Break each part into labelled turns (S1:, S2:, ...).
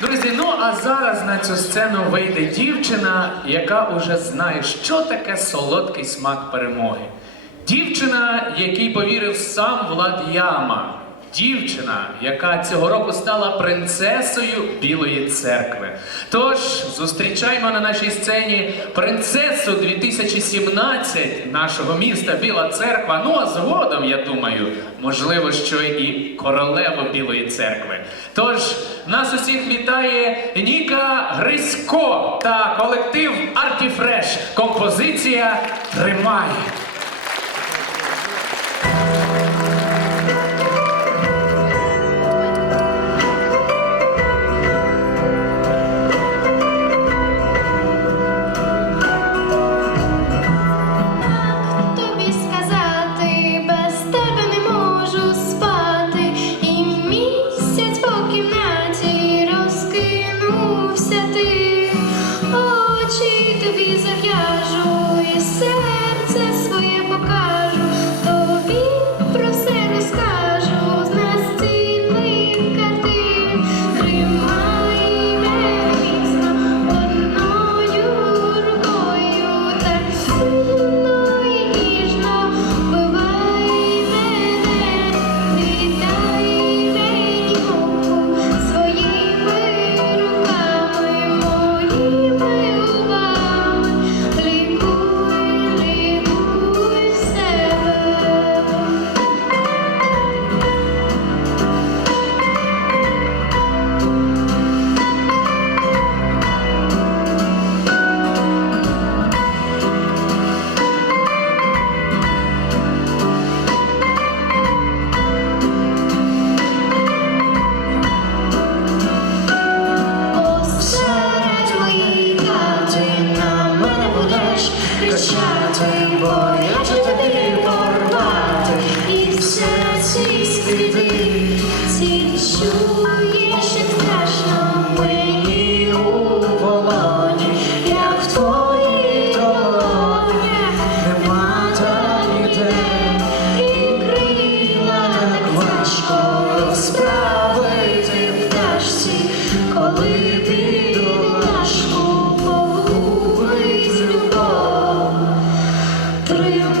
S1: Друзі, ну а зараз на цю сцену вийде дівчина, яка уже знає, що таке солодкий смак перемоги. Дівчина, якій повірив сам Влад Яма. Дівчина, яка цього року стала принцесою Білої церкви. Тож зустрічаємо на нашій сцені принцесу 2017 нашого міста Біла Церква. Ну а згодом, я думаю, можливо, що і королеву Білої церкви. Тож нас усіх вітає Ніка Грисько та колектив Артіфреш. Композиція Тримай.
S2: Ти, очі тобі зав'яжу, і серце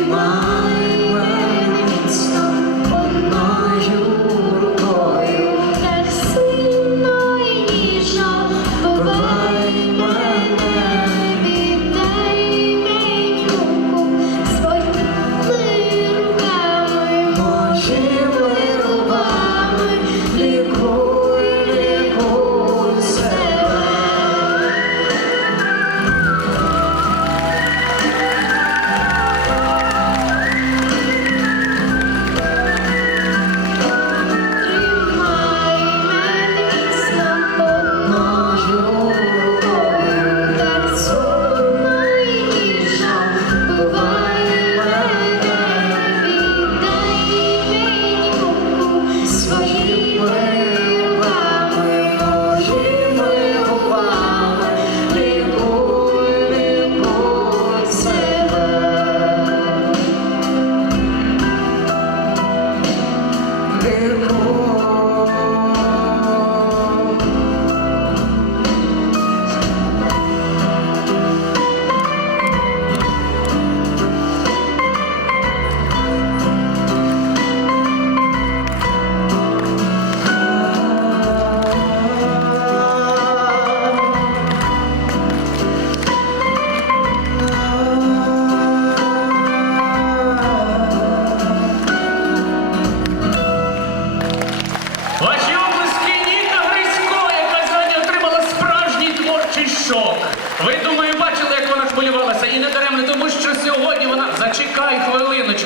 S1: mine.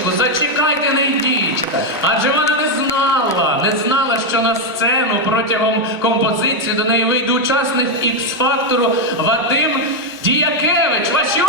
S1: Хвилиночку, зачекайте, не йдіть. Адже вона не знала, не знала, що на сцену протягом композиції до неї вийде учасник X-фактору Вадим Діякевич. Ваші